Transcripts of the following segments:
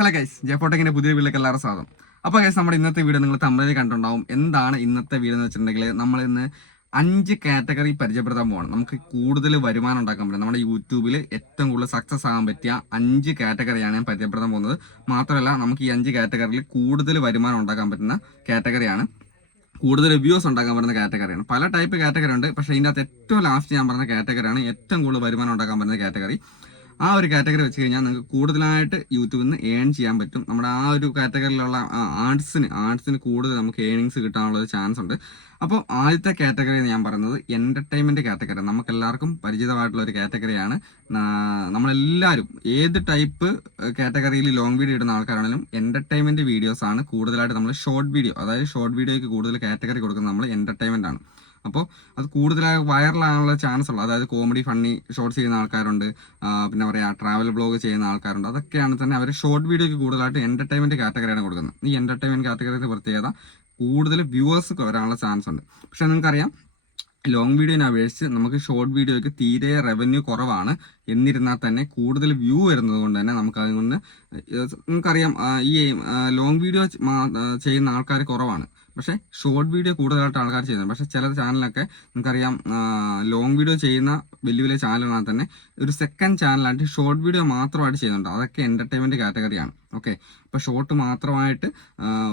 Hello guys ജയഫോട്ടെക്കിന്റെ പുതിയ വീട്ടിലേക്ക് എല്ലാവരും സ്വാഗതം. അപ്പോൾ ഗൈസ് നമ്മുടെ ഇന്നത്തെ വീഡിയോ നിങ്ങൾ തമിഴിൽ കണ്ടുണ്ടാവും എന്താണ് ഇന്നത്തെ വീഡിയോ എന്ന് വെച്ചിട്ടുണ്ടെങ്കിൽ നമ്മൾ ഇന്ന് അഞ്ച് കാറ്റഗറി പരിചയപ്പെടുത്താൻ പോകണം നമുക്ക് കൂടുതൽ വരുമാനം ഉണ്ടാക്കാൻ പറ്റും. നമ്മുടെ യൂട്യൂബിൽ ഏറ്റവും കൂടുതൽ സക്സസ് ആകാൻ പറ്റിയ അഞ്ച് കാറ്റഗറിയാണ് ഞാൻ പരിചയപ്പെടുത്താൻ പോകുന്നത്. മാത്രമല്ല നമുക്ക് ഈ അഞ്ച് കാറ്റഗറിയിൽ കൂടുതൽ വരുമാനം ഉണ്ടാക്കാൻ പറ്റുന്ന കാറ്റഗറിയാണ് കൂടുതൽ വ്യൂസ് ഉണ്ടാക്കാൻ പറ്റുന്ന കാറ്റഗറിയാണ് പല ടൈപ്പ് കാറ്റഗറി ഉണ്ട്. പക്ഷേ ഇതിന്റെ അകത്ത് ഏറ്റവും ലാസ്റ്റ് ഞാൻ പറഞ്ഞ കാറ്റഗറിയാണ് ഏറ്റവും കൂടുതൽ വരുമാനം ഉണ്ടാക്കാൻ പറ്റുന്ന കാറ്റഗറി ആ ഒരു കാറ്റഗറി വെച്ച് കഴിഞ്ഞാൽ നിങ്ങൾക്ക് കൂടുതലായിട്ട് യൂട്യൂബിൽ നിന്ന് ഏൺ ചെയ്യാൻ പറ്റും. നമ്മുടെ ആ ഒരു കാറ്റഗറിയിലുള്ള ആർട്സിന് ആർട്സിന് കൂടുതൽ നമുക്ക് ഏണിങ്സ് കിട്ടാനുള്ള ഒരു ചാൻസ് ഉണ്ട്. അപ്പോൾ ആദ്യത്തെ കാറ്റഗറി ഞാൻ പറയുന്നത് എന്റർടൈൻമെന്റ് കാറ്റഗറി നമുക്ക് എല്ലാവർക്കും പരിചിതമായിട്ടുള്ള ഒരു കാറ്റഗറിയാണ് നമ്മളെല്ലാവരും ഏത് ടൈപ്പ് കാറ്റഗറിയിൽ ലോങ് വീഡിയോ ഇടുന്ന ആൾക്കാരാണെങ്കിലും എന്റർടൈൻമെന്റ് വീഡിയോസാണ് കൂടുതലായിട്ട് നമ്മൾ ഷോർട്ട് വീഡിയോ അതായത് ഷോർട്ട് വീഡിയോയ്ക്ക് കൂടുതൽ കാറ്റഗറി കൊടുക്കുന്നത് നമ്മൾ എന്റർടൈൻമെന്റ് ആണ്. അപ്പോൾ അത് കൂടുതലായി വൈറലാകാനുള്ള ചാൻസ് ഉള്ളത് അതായത് കോമഡി ഫണ്ണി ഷോർട്സ് ചെയ്യുന്ന ആൾക്കാരുണ്ട്. പിന്നെ പറയാ ട്രാവൽ ബ്ലോഗ് ചെയ്യുന്ന ആൾക്കാരുണ്ട്. അതൊക്കെയാണ് തന്നെ അവർ ഷോർട്ട് വീഡിയോയ്ക്ക് കൂടുതലായിട്ട് എന്റർടൈൻമെന്റ് കാറ്റഗറിയാണ് കൊടുക്കുന്നത്. ഈ എന്റർടൈൻമെന്റ് കാറ്റഗറിയുടെ പ്രത്യേകത കൂടുതൽ വ്യൂവേഴ്സ് വരാനുള്ള ചാൻസ് ഉണ്ട്. പക്ഷെ നിങ്ങൾക്കറിയാം ലോങ് വീഡിയോനെ അപേക്ഷിച്ച് നമുക്ക് ഷോർട്ട് വീഡിയോയ്ക്ക് തീരെ റവന്യൂ കുറവാണ്. എന്നിരുന്നാൽ തന്നെ കൂടുതൽ വ്യൂ വരുന്നത് കൊണ്ട് തന്നെ നമുക്ക് അതുകൊണ്ട് നിങ്ങൾക്കറിയാം ഈ ലോങ് വീഡിയോ ചെയ്യുന്ന ആൾക്കാർ കുറവാണ്. പക്ഷേ ഷോർട്ട് വീഡിയോ കൂടുതലായിട്ട് ആൾക്കാർ ചെയ്യുന്നത് പക്ഷേ ചില ചാനലൊക്കെ നമുക്കറിയാം ലോങ് വീഡിയോ ചെയ്യുന്ന വലിയ വലിയ ചാനലുകളാണ് തന്നെ ഒരു സെക്കൻഡ് ചാനലായിട്ട് ഷോർട്ട് വീഡിയോ മാത്രമായിട്ട് ചെയ്യുന്നുണ്ട്. അതൊക്കെ എന്റർടൈൻമെന്റ് കാറ്റഗറിയാണ് ഓക്കെ ഇപ്പോൾ ഷോർട്ട് മാത്രമായിട്ട്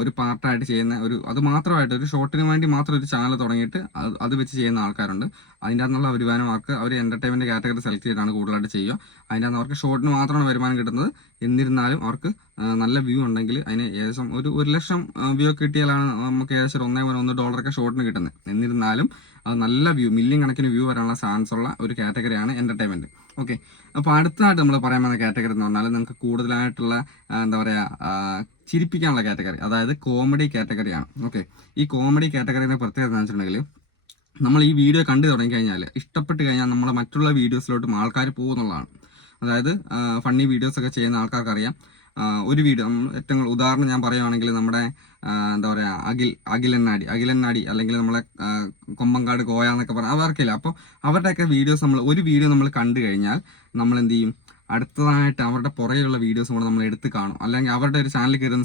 ഒരു പാർട്ടായിട്ട് ചെയ്യുന്ന ഒരു അത് മാത്രമായിട്ട് ഒരു ഷോർട്ടിന് വേണ്ടി മാത്രം ഒരു ചാനൽ തുടങ്ങിയിട്ട് അത് വെച്ച് ചെയ്യുന്ന ആൾക്കാരുണ്ട്. അതിന്റെ അകത്തുള്ള വരുമാനം അവർക്ക് അവർ എന്റർടൈൻമെന്റ് കാറ്റഗറി സെലക്ട് ചെയ്തിട്ടാണ് കൂടുതലായിട്ട് ചെയ്യുക. അതിന്റെ അകത്ത് അവർക്ക് ഷോർട്ടിന് മാത്രമാണ് വരുമാനം കിട്ടുന്നത്. എന്നിരുന്നാലും അവർക്ക് നല്ല വ്യൂ ഉണ്ടെങ്കിൽ അതിന് ഏകദേശം ഒരു ഒരു ലക്ഷം വ്യൂ കിട്ടിയാലാണ് നമുക്ക് ഏകദേശം ഒന്നേ പോലെ ഒന്ന് ഡോളറൊക്കെ ഷോർട്ടിന് കിട്ടുന്നത്. എന്നിരുന്നാലും അത് നല്ല വ്യൂ മില്യൺ കണക്കിന് വ്യൂ വരാനുള്ള ചാൻസ് ഉള്ള ഒരു കാറ്റഗറിയാണ് എന്റർടൈൻമെന്റ് ഓക്കെ. അപ്പോൾ അടുത്തതായിട്ട് നമ്മൾ പറയാൻ പോകുന്ന കാറ്റഗറി എന്ന് പറഞ്ഞാൽ നിങ്ങൾക്ക് കൂടുതലായിട്ടുള്ള എന്താ പറയുക ചിരിപ്പിക്കാനുള്ള കാറ്റഗറി അതായത് കോമഡി കാറ്റഗറിയാണ് ഓക്കെ. ഈ കോമഡി കാറ്റഗറിയുടെ പ്രത്യേകത എന്ന് വെച്ചിട്ടുണ്ടെങ്കിൽ നമ്മൾ ഈ വീഡിയോ കണ്ടു തുടങ്ങി കഴിഞ്ഞാൽ ഇഷ്ടപ്പെട്ട് കഴിഞ്ഞാൽ നമ്മളെ മറ്റുള്ള വീഡിയോസിലോട്ടും ആൾക്കാർ പോകുന്നുള്ളതാണ് അതായത് ഫണ്ണി വീഡിയോസ് ഒക്കെ ചെയ്യുന്ന ആൾക്കാർക്ക് അറിയാം ആ, ഒരു വീട്. ഏറ്റവും ഉദാഹരണം ഞാൻ പറയുകയാണെങ്കിൽ നമ്മുടെ എന്താ പറയുക അഖിൽ അഖിലന്നാടി അഖിലന്നാടി അല്ലെങ്കിൽ നമ്മളെ കൊമ്പങ്കാട് കോയ എന്നൊക്കെ പറഞ്ഞാൽ അവർക്കില്ല. അപ്പോൾ അവരുടെയൊക്കെ വീഡിയോസ് നമ്മൾ ഒരു വീഡിയോ നമ്മൾ കണ്ടു കഴിഞ്ഞാൽ നമ്മൾ എന്ത് ചെയ്യും? അടുത്തതായിട്ട് അവരുടെ പുറകെയുള്ള വീഡിയോസും കൂടെ നമ്മൾ എടുത്ത് കാണും. അല്ലെങ്കിൽ അവരുടെ ഒരു ചാനലിൽ കയറി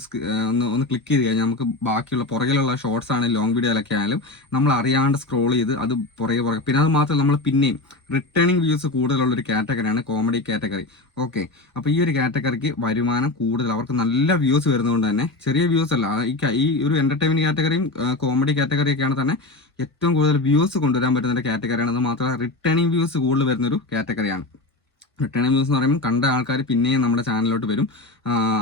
ഒന്ന് ഒന്ന് ക്ലിക്ക് ചെയ്ത് കഴിഞ്ഞാൽ നമുക്ക് ബാക്കിയുള്ള പുറകിലുള്ള ഷോർട്സ് ആണെങ്കിലും ലോങ് വീഡിയോയിലൊക്കെ ആയാലും നമ്മൾ അറിയാണ്ട് സ്ക്രോൾ ചെയ്ത് അത് പുറകെ പുറകെ പിന്നെ അത് മാത്രമല്ല നമ്മൾ പിന്നെയും റിട്ടേണിംഗ് വ്യൂസ് കൂടുതലുള്ള ഒരു കാറ്റഗറിയാണ് കോമഡി കാറ്റഗറി ഓക്കെ അപ്പോൾ ഈ ഒരു കാറ്റഗറിക്ക് വരുമാനം കൂടുതൽ അവർക്ക് നല്ല വ്യൂസ് വരുന്നതുകൊണ്ട് തന്നെ ചെറിയ വ്യൂസ് അല്ല ഈ ഒരു എന്റർടൈൻമെന്റ് കാറ്റഗറിയും കോമഡി കാറ്റഗറിയൊക്കെയാണ് തന്നെ ഏറ്റവും കൂടുതൽ വ്യൂസ് കൊണ്ടുവരാൻ പറ്റുന്ന ഒരു കാറ്റഗറിയാണ് അത് മാത്രമല്ല റിട്ടേണിംഗ് വ്യൂസ് കൂടുതൽ വരുന്നൊരു കാറ്റഗറിയാണ് റിട്ടേൺ വ്യൂസ് എന്ന് പറയുമ്പോൾ കണ്ട ആൾക്കാർ പിന്നെയും നമ്മുടെ ചാനലിലോട്ട് വരും.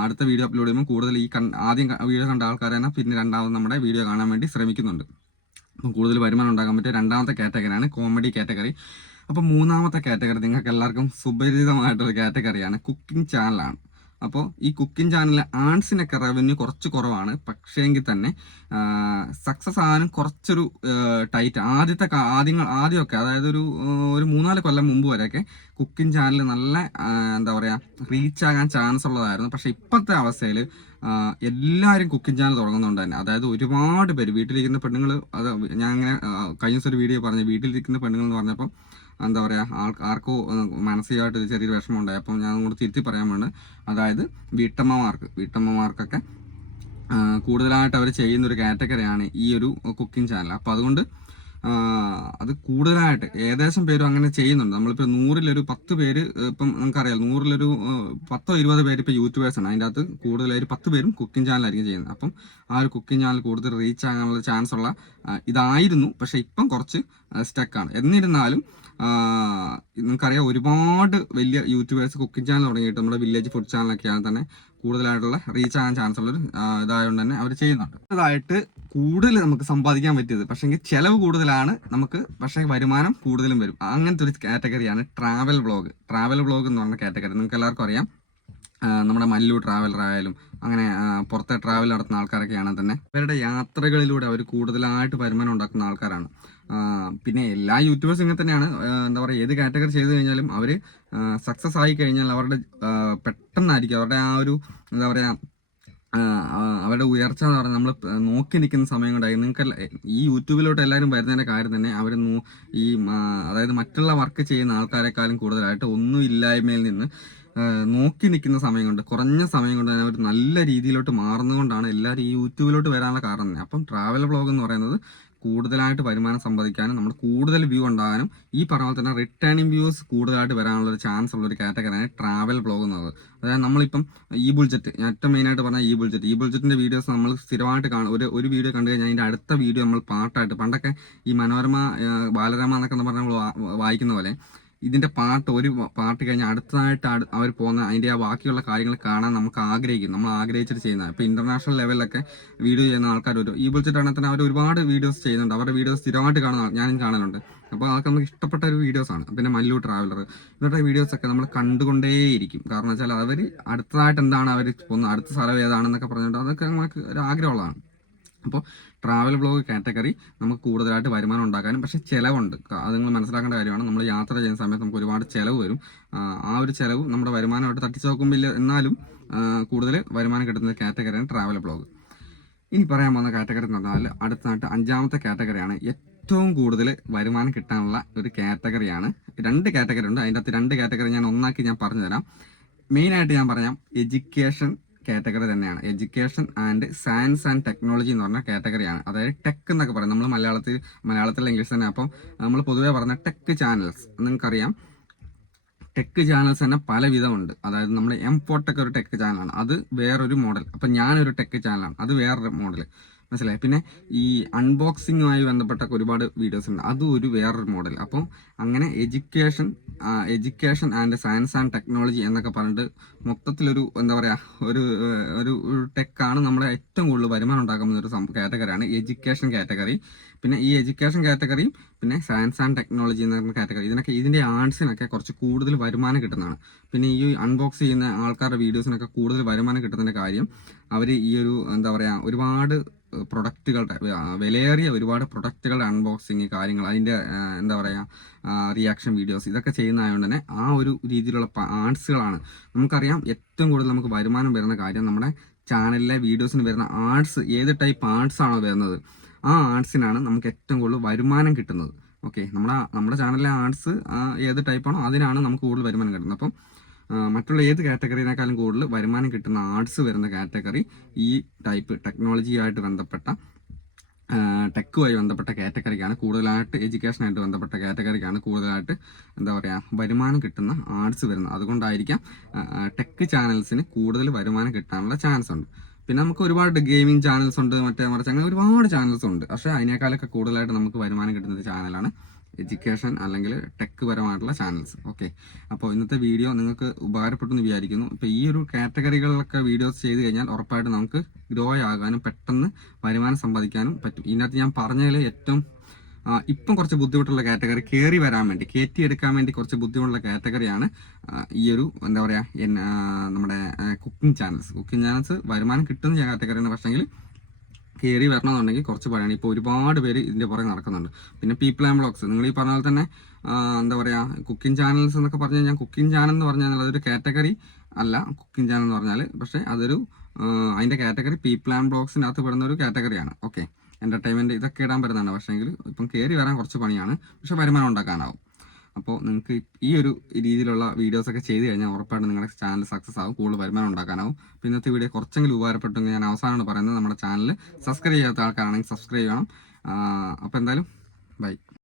അടുത്ത വീഡിയോ അപ്ലോഡ് ചെയ്യുമ്പോൾ കൂടുതൽ ഈ ആദ്യം വീഡിയോ കണ്ട ആൾക്കാർ തന്നെ പിന്നെ രണ്ടാമത് നമ്മുടെ വീഡിയോ കാണാൻ വേണ്ടി ശ്രമിക്കുന്നുണ്ട്. അപ്പം കൂടുതൽ വരുമാനം ഉണ്ടാക്കാൻ പറ്റിയ രണ്ടാമത്തെ കാറ്റഗറിയാണ് കോമഡി കാറ്റഗറി അപ്പം മൂന്നാമത്തെ കാറ്റഗറി നിങ്ങൾക്ക് എല്ലാവർക്കും സുപരിചിതമായിട്ടുള്ള കാറ്റഗറിയാണ് കുക്കിംഗ് ചാനലാണ് അപ്പോൾ ഈ കുക്കിംഗ് ചാനലിലെ ആൺസിനൊക്കെ റവന്യൂ കുറച്ച് കുറവാണ്. പക്ഷേങ്കിൽ തന്നെ സക്സസ് ആകാനും കുറച്ചൊരു ടൈറ്റ് ആദ്യത്തെ ആദ്യങ്ങൾ ആദ്യമൊക്കെ അതായത് ഒരു ഒരു മൂന്നാൽ കൊല്ലം മുമ്പ് വരെയൊക്കെ കുക്കിംഗ് ചാനൽ നല്ല എന്താ പറയുക റീച്ച് ആകാൻ ചാൻസ് ഉള്ളതായിരുന്നു. പക്ഷേ ഇപ്പോഴത്തെ അവസ്ഥയിൽ എല്ലാവരും കുക്കിംഗ് ചാനൽ തുടങ്ങുന്നുണ്ട് തന്നെ അതായത് ഒരുപാട് പേര് വീട്ടിലിരിക്കുന്ന പെണ്ണുങ്ങൾ അത് ഞാൻ അങ്ങനെ കഴിഞ്ഞ ഒരു വീഡിയോ പറഞ്ഞു വീട്ടിലിരിക്കുന്ന പെണ്ണുങ്ങൾ എന്ന് പറഞ്ഞപ്പം എന്താ പറയുക ആൾ ആർക്കോ മാനസികമായിട്ട് ചെറിയൊരു വിഷമം ഉണ്ടായി അപ്പം ഞാൻ അങ്ങോട്ട് തിരുത്തി പറയാൻ വേണ്ടി അതായത് വീട്ടമ്മമാർക്ക് വീട്ടമ്മമാർക്കൊക്കെ കൂടുതലായിട്ട് അവർ ചെയ്യുന്ന ഒരു കാറ്റഗറിയാണ് ഈ ഒരു കുക്കിംഗ് ചാനൽ അപ്പോൾ അതുകൊണ്ട് അത് കൂടുതലായിട്ട് ഏകദേശം പേരും അങ്ങനെ ചെയ്യുന്നുണ്ട്. നമ്മളിപ്പോൾ നൂറിലൊരു പത്ത് പേര് ഇപ്പം നമുക്കറിയാം നൂറിലൊരു പത്തോ ഇരുപത് പേര് ഇപ്പോൾ യൂട്യൂബേഴ്സാണ് അതിന്റെ അകത്ത് കൂടുതലായി ഒരു പത്ത് പേരും കുക്കിംഗ് ചാനലായിരിക്കും ചെയ്യുന്നത്. അപ്പം ആ ഒരു കുക്കിംഗ് ചാനൽ കൂടുതൽ റീച്ച് ആകാനുള്ള ചാൻസ് ഉള്ള ഇതായിരുന്നു. പക്ഷേ ഇപ്പം കുറച്ച് സ്റ്റക്കാണ് എന്നിരുന്നാലും നിങ്ങൾക്കറിയാം ഒരുപാട് വലിയ യൂട്യൂബേഴ്സ് കുക്കിംഗ് ചാനൽ തുടങ്ങിയിട്ട് നമ്മുടെ വില്ലേജ് ഫുഡ് ചാനലൊക്കെയാണ് തന്നെ കൂടുതലായിട്ടുള്ള റീച്ച് ആകാൻ ചാൻസ് ഉള്ളൊരു ഇതായതുകൊണ്ട് തന്നെ അവർ ചെയ്യുന്നുണ്ട്. ഇതായിട്ട് കൂടുതൽ നമുക്ക് സമ്പാദിക്കാൻ പറ്റിയത് പക്ഷേ ചിലവ് കൂടുതലാണ് നമുക്ക് പക്ഷേ വരുമാനം കൂടുതലും വരും. അങ്ങനത്തെ ഒരു കാറ്റഗറിയാണ് ട്രാവൽ വ്ളോഗ് ട്രാവൽ വ്ളോഗ് എന്ന് പറഞ്ഞ കാറ്റഗറി നിങ്ങൾക്ക് എല്ലാവർക്കും അറിയാം. നമ്മുടെ മല്ലു ട്രാവലർ ആയാലും അങ്ങനെ പുറത്തെ ട്രാവൽ നടത്തുന്ന ആൾക്കാരൊക്കെയാണ് തന്നെ ഇവരുടെ യാത്രകളിലൂടെ അവർ കൂടുതലായിട്ട് വരുമാനം ഉണ്ടാക്കുന്ന ആൾക്കാരാണ്. പിന്നെ എല്ലാ യൂട്യൂബേഴ്സും ഇങ്ങനെ തന്നെയാണ്. എന്താ പറയുക ഏത് കാറ്റഗറി ചെയ്ത് കഴിഞ്ഞാലും അവർ സക്സസ് ആയി കഴിഞ്ഞാൽ അവരുടെ പെട്ടെന്നായിരിക്കും അവരുടെ ആ ഒരു എന്താ പറയുക അവരുടെ ഉയർച്ച എന്ന് പറഞ്ഞാൽ നമ്മൾ നോക്കി നിൽക്കുന്ന സമയം കൊണ്ടായി. നിങ്ങൾക്ക് ഈ യൂട്യൂബിലോട്ട് എല്ലാവരും വരുന്നതിന്റെ കാര്യം തന്നെ അവർ ഈ അതായത് മറ്റുള്ള വർക്ക് ചെയ്യുന്ന ആൾക്കാരെക്കാളും കൂടുതലായിട്ട് ഒന്നും ഇല്ലായ്മയിൽ നിന്ന് നോക്കി നിൽക്കുന്ന സമയം കൊണ്ട് കുറഞ്ഞ സമയം കൊണ്ട് തന്നെ അവർ നല്ല രീതിയിലോട്ട് മാറുന്നതുകൊണ്ടാണ് എല്ലാവരും ഈ യൂട്യൂബിലോട്ട് വരാനുള്ള കാരണം തന്നെ. അപ്പം ട്രാവൽ ബ്ലോഗ് എന്ന് പറയുന്നത് കൂടുതലായിട്ട് വരുമാനം സമ്പാദിക്കാനും നമ്മൾ കൂടുതൽ വ്യൂ ഉണ്ടാകാനും ഈ പറഞ്ഞ പോലെ തന്നെ റിട്ടേണിംഗ് വ്യൂസ് കൂടുതലായിട്ട് വരാനുള്ള ഒരു ചാൻസ് ഉള്ള ഒരു കാറ്റഗറിയാണ് ട്രാവൽ ബ്ലോഗ് എന്നത് അതായത് നമ്മളിപ്പം ഈ ബുൾജറ്റ് ഏറ്റവും മെയിനായിട്ട് പറഞ്ഞാൽ ഈ ബുൾജറ്റ് ഈ ബുൾജറ്റിന്റെ വീഡിയോസ് നമ്മൾ സ്ഥിരമായിട്ട് കാണും ഒരു ഒരു വീഡിയോ കണ്ടു കഴിഞ്ഞാൽ അതിന്റെ അടുത്ത വീഡിയോ നമ്മൾ പാട്ടായിട്ട് പണ്ടൊക്കെ ഈ മനോരമ ബാലരമ എന്നൊക്കെ നമ്മൾ വായിക്കുന്ന പോലെ ഇതിന്റെ പാട്ട് ഒരു പാട്ട് കഴിഞ്ഞ് അടുത്തതായിട്ട് അവർ പോകുന്ന അതിന്റെ ആ ബാക്കിയുള്ള കാര്യങ്ങൾ കാണാൻ നമുക്ക് ആഗ്രഹിക്കും. നമ്മൾ ആഗ്രഹിച്ചിട്ട് ചെയ്യുന്നത് ഇപ്പൊ ഇന്റർനാഷണൽ ലെവലിലൊക്കെ വീഡിയോ ചെയ്യുന്ന ആൾക്കാർ ഒരു ഈ വിളിച്ചിട്ടാണെങ്കിൽ തന്നെ അവർ ഒരുപാട് വീഡിയോസ് ചെയ്യുന്നുണ്ട്. അവരുടെ വീഡിയോസ് സ്ഥിരമായിട്ട് കാണുന്ന ഞാനും കാണലുണ്ട് അപ്പോൾ അതൊക്കെ നമുക്ക് ഇഷ്ടപ്പെട്ട ഒരു വീഡിയോസാണ് പിന്നെ മല്ലു ട്രാവലർ ഇവരുടെ വീഡിയോസ് ഒക്കെ നമ്മൾ കണ്ടുകൊണ്ടേയിരിക്കും. കാരണം വെച്ചാൽ അവർ അടുത്തതായിട്ട് എന്താണ് അവർ പോകുന്നത് അടുത്ത സ്ഥലം ഏതാണെന്നൊക്കെ പറഞ്ഞിട്ട് അതൊക്കെ നമുക്ക് ഒരു ആഗ്രഹമുള്ളതാണ്. അപ്പോൾ ട്രാവൽ ബ്ലോഗ് കാറ്റഗറി നമുക്ക് കൂടുതലായിട്ട് വരുമാനം ഉണ്ടാക്കാനും പക്ഷേ ചിലവുണ്ട്. അത് നിങ്ങൾ മനസ്സിലാക്കേണ്ട കാര്യമാണ്. നമ്മൾ യാത്ര ചെയ്യുന്ന സമയത്ത് നമുക്ക് ഒരുപാട് ചിലവ് വരും. ആ, ഒരു ചിലവ് നമ്മുടെ വരുമാനമായിട്ട് തട്ടിച്ച് നോക്കുമ്പോൾ എന്നാലും കൂടുതൽ വരുമാനം കിട്ടുന്ന കാറ്റഗറിയാണ് ട്രാവൽ ബ്ലോഗ് ഇനി പറയാൻ പോകുന്ന കാറ്റഗറി എന്ന് പറഞ്ഞാൽ അടുത്തതായിട്ട് അഞ്ചാമത്തെ കാറ്റഗറിയാണ് ഏറ്റവും കൂടുതൽ വരുമാനം കിട്ടാനുള്ള ഒരു കാറ്റഗറിയാണ് രണ്ട് കാറ്റഗറി ഉണ്ട്. അതിന്റെ അകത്ത് രണ്ട് കാറ്റഗറി ഞാൻ ഒന്നാക്കി ഞാൻ പറഞ്ഞുതരാം. മെയിനായിട്ട് ഞാൻ പറയാം എഡ്യൂക്കേഷൻ കാറ്റഗറി തന്നെയാണ്. Education and science and technology എന്ന് പറഞ്ഞ കാറ്റഗറിയാണ് അതായത് ടെക് എന്നൊക്കെ പറയും. നമ്മൾ മലയാളത്തിൽ മലയാളത്തിൽ ഇംഗ്ലീഷ് തന്നെ. അപ്പം നമ്മൾ പൊതുവേ പറഞ്ഞ ടെക് ചാനൽസ് നിങ്ങൾക്കറിയാം. ടെക് ചാനൽസ് തന്നെ പല വിധമുണ്ട് അതായത് നമ്മുടെ എം ഫോട്ടൊക്കെ ഒരു ടെക് ചാനലാണ് അത് വേറൊരു മോഡൽ അപ്പം ഞാനൊരു ടെക് ചാനലാണ് അത് വേറൊരു മോഡൽ മനസ്സിലായി? പിന്നെ ഈ അൺബോക്സിങ്ങുമായി ബന്ധപ്പെട്ട ഒരുപാട് വീഡിയോസ് ഉണ്ട്. അതും ഒരു വേറൊരു മോഡൽ അപ്പോൾ അങ്ങനെ education education and science and technology എന്നൊക്കെ പറഞ്ഞിട്ട് മൊത്തത്തിലൊരു എന്താ പറയുക ഒരു ഒരു ടെക്കാണ് നമ്മളെ ഏറ്റവും കൂടുതൽ വരുമാനം ഉണ്ടാക്കുന്ന ഒരു കാറ്റഗറിയാണ് എഡ്യൂക്കേഷൻ കാറ്റഗറി പിന്നെ ഈ എഡ്യൂക്കേഷൻ കാറ്റഗറിയും പിന്നെ സയൻസ് ആൻഡ് ടെക്നോളജി എന്ന് പറഞ്ഞ കാറ്റഗറി ഇതിനൊക്കെ ഇതിന്റെ ആർട്സിനൊക്കെ കുറച്ച് കൂടുതൽ വരുമാനം കിട്ടുന്നതാണ്. പിന്നെ ഈ അൺബോക്സ് ചെയ്യുന്ന ആൾക്കാരുടെ വീഡിയോസിനൊക്കെ കൂടുതൽ വരുമാനം കിട്ടുന്നതിന്റെ കാര്യം അവർ ഈ ഒരു എന്താ പറയുക ഒരുപാട് പ്രൊഡക്റ്റുകളുടെ വിലയേറിയ ഒരുപാട് പ്രൊഡക്റ്റുകളുടെ അൺബോക്സിങ് കാര്യങ്ങൾ അതിന്റെ എന്താ പറയുക റിയാക്ഷൻ വീഡിയോസ് ഇതൊക്കെ ചെയ്യുന്നതായതുകൊണ്ട് തന്നെ ആ ഒരു രീതിയിലുള്ള ആർട്സുകളാണ് നമുക്കറിയാം ഏറ്റവും കൂടുതൽ നമുക്ക് വരുമാനം വരുന്ന കാര്യം നമ്മുടെ ചാനലിലെ വീഡിയോസിന് വരുന്ന ആർട്സ് ഏത് ടൈപ്പ് ആർട്സ് ആണോ വരുന്നത്. ആ ആർട്സിനാണ് നമുക്ക് ഏറ്റവും കൂടുതൽ വരുമാനം കിട്ടുന്നത്. ഓക്കെ നമ്മുടെ നമ്മുടെ ചാനലിലെ ആർട്സ് ഏത് ടൈപ്പാണോ അതിനാണ് നമുക്ക് കൂടുതൽ വരുമാനം കിട്ടുന്നത്. അപ്പം മറ്റുള്ള ഏത് കാറ്റഗറിനേക്കാളും കൂടുതൽ വരുമാനം കിട്ടുന്ന ആർട്സ് വരുന്ന കാറ്റഗറി ഈ ടൈപ്പ് ടെക്നോളജിയായിട്ട് ബന്ധപ്പെട്ട ടെക്കുമായി ബന്ധപ്പെട്ട കാറ്റഗറിക്കാണ്. കൂടുതലായിട്ട് എഡ്യൂക്കേഷനായിട്ട് ബന്ധപ്പെട്ട കാറ്റഗറിക്കാണ് കൂടുതലായിട്ട് എന്താ പറയുക വരുമാനം കിട്ടുന്ന ആർട്സ് വരുന്നത്. അതുകൊണ്ടായിരിക്കാം ടെക് ചാനൽസിന് കൂടുതൽ വരുമാനം കിട്ടാനുള്ള ചാൻസ് ഉണ്ട്. പിന്നെ നമുക്ക് ഒരുപാട് ഗെയിമിംഗ് ചാനൽസ് ഉണ്ട് മറ്റേ മറിച്ച് അങ്ങനെ ഒരുപാട് ചാനൽസ് ഉണ്ട്. പക്ഷേ അതിനേക്കാളൊക്കെ കൂടുതലായിട്ട് നമുക്ക് വരുമാനം കിട്ടുന്ന ചാനലാണ് എഡ്യൂക്കേഷൻ അല്ലെങ്കിൽ ടെക് പരമായിട്ടുള്ള ചാനൽസ്. ഓക്കെ. അപ്പോൾ ഇന്നത്തെ വീഡിയോ നിങ്ങൾക്ക് ഉപകാരപ്പെട്ടു എന്ന് വിചാരിക്കുന്നു. ഇപ്പോൾ ഈ ഒരു കാറ്റഗറികളിലൊക്കെ വീഡിയോസ് ചെയ്ത് കഴിഞ്ഞാൽ ഉറപ്പായിട്ട് നമുക്ക് ഗ്രോ ആകാനും പെട്ടെന്ന് വരുമാനം സമ്പാദിക്കാനും പറ്റും. ഇതിനകത്ത് ഞാൻ പറഞ്ഞതിൽ ഏറ്റവും ഇപ്പം കുറച്ച് ബുദ്ധിമുട്ടുള്ള കാറ്റഗറി കയറി വരാൻ വേണ്ടി കയറ്റി എടുക്കാൻ വേണ്ടി കുറച്ച് ബുദ്ധിമുട്ടുള്ള കാറ്റഗറിയാണ് ഈ ഒരു എന്താ പറയുക നമ്മുടെ കുക്കിംഗ് ചാനൽസ്. കുക്കിംഗ് ചാനൽസ് വരുമാനം കിട്ടുന്ന കാറ്റഗറിയാണ് പക്ഷേങ്കിൽ കയറി വരണമെന്നുണ്ടെങ്കിൽ കുറച്ച് പണിയാണ്. ഇപ്പോൾ ഒരുപാട് പേര് ഇതിന്റെ പുറകെ നടക്കുന്നുണ്ട്. പിന്നെ പീപ്പിൾ ആൻഡ് ബ്ലോഗ്സ് നിങ്ങൾ ഈ പറഞ്ഞ പോലെ തന്നെ എന്താ പറയുക കുക്കിംഗ് ചാനൽസ് എന്നൊക്കെ പറഞ്ഞു കഴിഞ്ഞാൽ കുക്കിംഗ് ചാനൽ എന്ന് പറഞ്ഞാൽ അതൊരു കാറ്റഗറി അല്ല. കുക്കിംഗ് ചാനൽ എന്ന് പറഞ്ഞാൽ പക്ഷേ അതൊരു അതിന്റെ കാറ്റഗറി പീപ്പിൾ ആൻഡ് ബ്ലോഗ്സിനകത്ത് പെടുന്ന ഒരു കാറ്റഗറിയാണ് ഓക്കെ എന്റർടൈൻമെന്റ് ഇതൊക്കെ ഇടാൻ പറ്റുന്നുണ്ട് പക്ഷേ എങ്കിൽ ഇപ്പം കയറി വരാൻ കുറച്ച് പണിയാണ്. പക്ഷേ വരുമാനം ഉണ്ടാക്കാനാവും. അപ്പോൾ നിങ്ങൾക്ക് ഈ ഒരു രീതിയിലുള്ള വീഡിയോസ് ഒക്കെ ചെയ്ത് കഴിഞ്ഞാൽ ഉറപ്പായിട്ട് നിങ്ങളുടെ ചാനൽ സക്സസ് ആവും കൂടുതൽ വരുമാനം ഉണ്ടാക്കാനാവും. ഇന്നത്തെ വീഡിയോ കുറച്ചെങ്കിലും ഉപകാരപ്പെട്ടെങ്കിൽ ഞാൻ അവസാനമാണ് പറയുന്നത്. നമ്മുടെ ചാനൽ സബ്സ്ക്രൈബ് ചെയ്യാത്ത ആൾക്കാരാണെങ്കിൽ സബ്സ്ക്രൈബ് ചെയ്യണം. അപ്പോൾ എന്തായാലും ബൈ